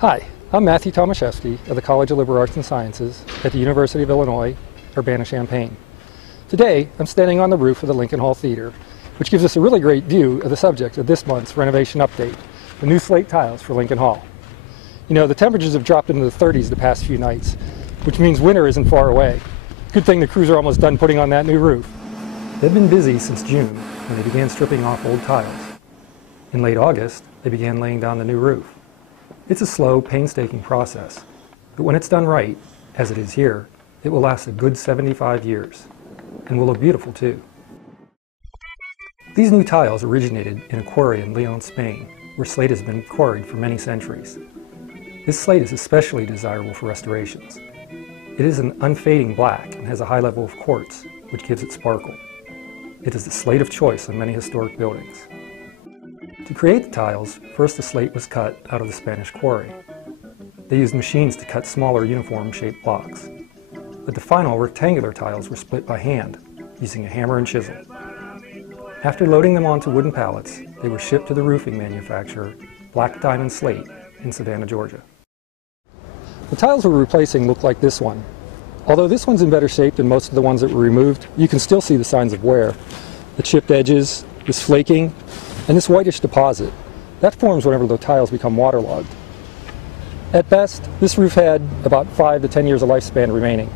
Hi, I'm Matthew Tomaszewski of the College of Liberal Arts and Sciences at the University of Illinois, Urbana-Champaign. Today, I'm standing on the roof of the Lincoln Hall Theater, which gives us a really great view of the subject of this month's renovation update, the new slate tiles for Lincoln Hall. You know, the temperatures have dropped into the 30s the past few nights, which means winter isn't far away. Good thing the crews are almost done putting on that new roof. They've been busy since June, when they began stripping off old tiles. In late August, they began laying down the new roof. It's a slow, painstaking process, but when it's done right, as it is here, it will last a good 75 years, and will look beautiful too. These new tiles originated in a quarry in Leon, Spain, where slate has been quarried for many centuries. This slate is especially desirable for restorations. It is an unfading black and has a high level of quartz, which gives it sparkle. It is the slate of choice on many historic buildings. To create the tiles, first the slate was cut out of the Spanish quarry. They used machines to cut smaller uniform-shaped blocks. But the final rectangular tiles were split by hand, using a hammer and chisel. After loading them onto wooden pallets, they were shipped to the roofing manufacturer, Black Diamond Slate, in Savannah, Georgia. The tiles we're replacing look like this one. Although this one's in better shape than most of the ones that were removed, you can still see the signs of wear. The chipped edges, this flaking, and this whitish deposit. That forms whenever the tiles become waterlogged. At best, this roof had about 5 to 10 years of lifespan remaining.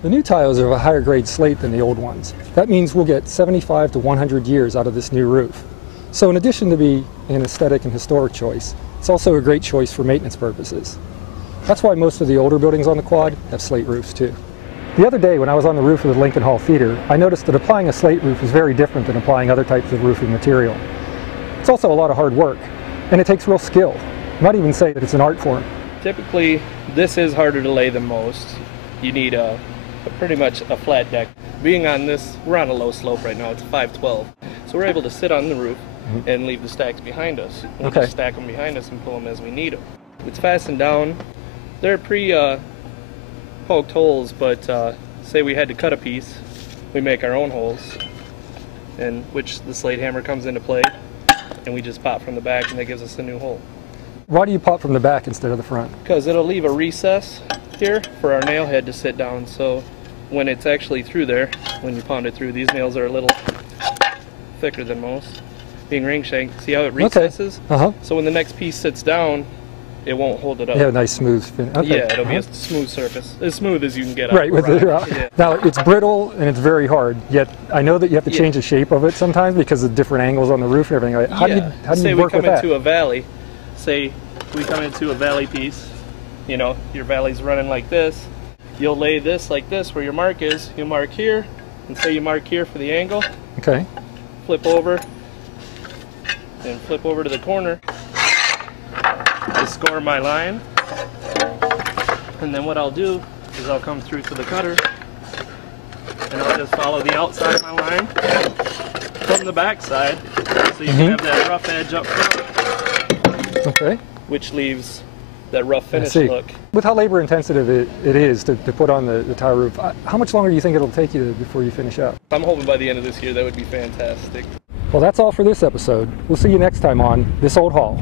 The new tiles are of a higher grade slate than the old ones. That means we'll get 75 to 100 years out of this new roof. So in addition to being an aesthetic and historic choice, it's also a great choice for maintenance purposes. That's why most of the older buildings on the quad have slate roofs too. The other day when I was on the roof of the Lincoln Hall Theater, I noticed that applying a slate roof is very different than applying other types of roofing material. It's also a lot of hard work, and it takes real skill. I might even say that it's an art form. Typically, this is harder to lay than most. You need pretty much a flat deck. Being on this, we're on a low slope right now, it's 512. So we're able to sit on the roof and leave the stacks behind us. We'll just stack them behind us and pull them as we need them. It's fastened down. They're pre-poked holes, but say we had to cut a piece, we make our own holes, in which the slate hammer comes into play, and we just pop from the back and that gives us a new hole. Why do you pop from the back instead of the front? Because it'll leave a recess here for our nail head to sit down, so when it's actually through there, when you pound it through, these nails are a little thicker than most. Being ring shanked, see how it recesses? So when the next piece sits down, it won't hold it up. Yeah, a nice smooth fin. Yeah, it'll be a smooth surface, as smooth as you can get. Right, with the rock. Yeah. Now it's brittle and it's very hard. Yet I know that you have to change the shape of it sometimes because of different angles on the roof and everything. How do you work with that? Say we come into a valley. Say we come into a valley piece. You know, your valley's running like this. You'll lay this like this where your mark is. You'll mark here, and say you mark here for the angle. Okay. Flip over, and flip over to the corner. To score my line, and then what I'll do is I'll come through to the cutter and I'll just follow the outside of my line from the back side, so you can have that rough edge up front, which leaves that rough finish look. With how labor intensive it is to put on the tile roof, how much longer do you think it'll take you before you finish up? I'm hoping by the end of this year. That would be fantastic. Well, that's all for this episode. We'll see you next time on This Old Hall.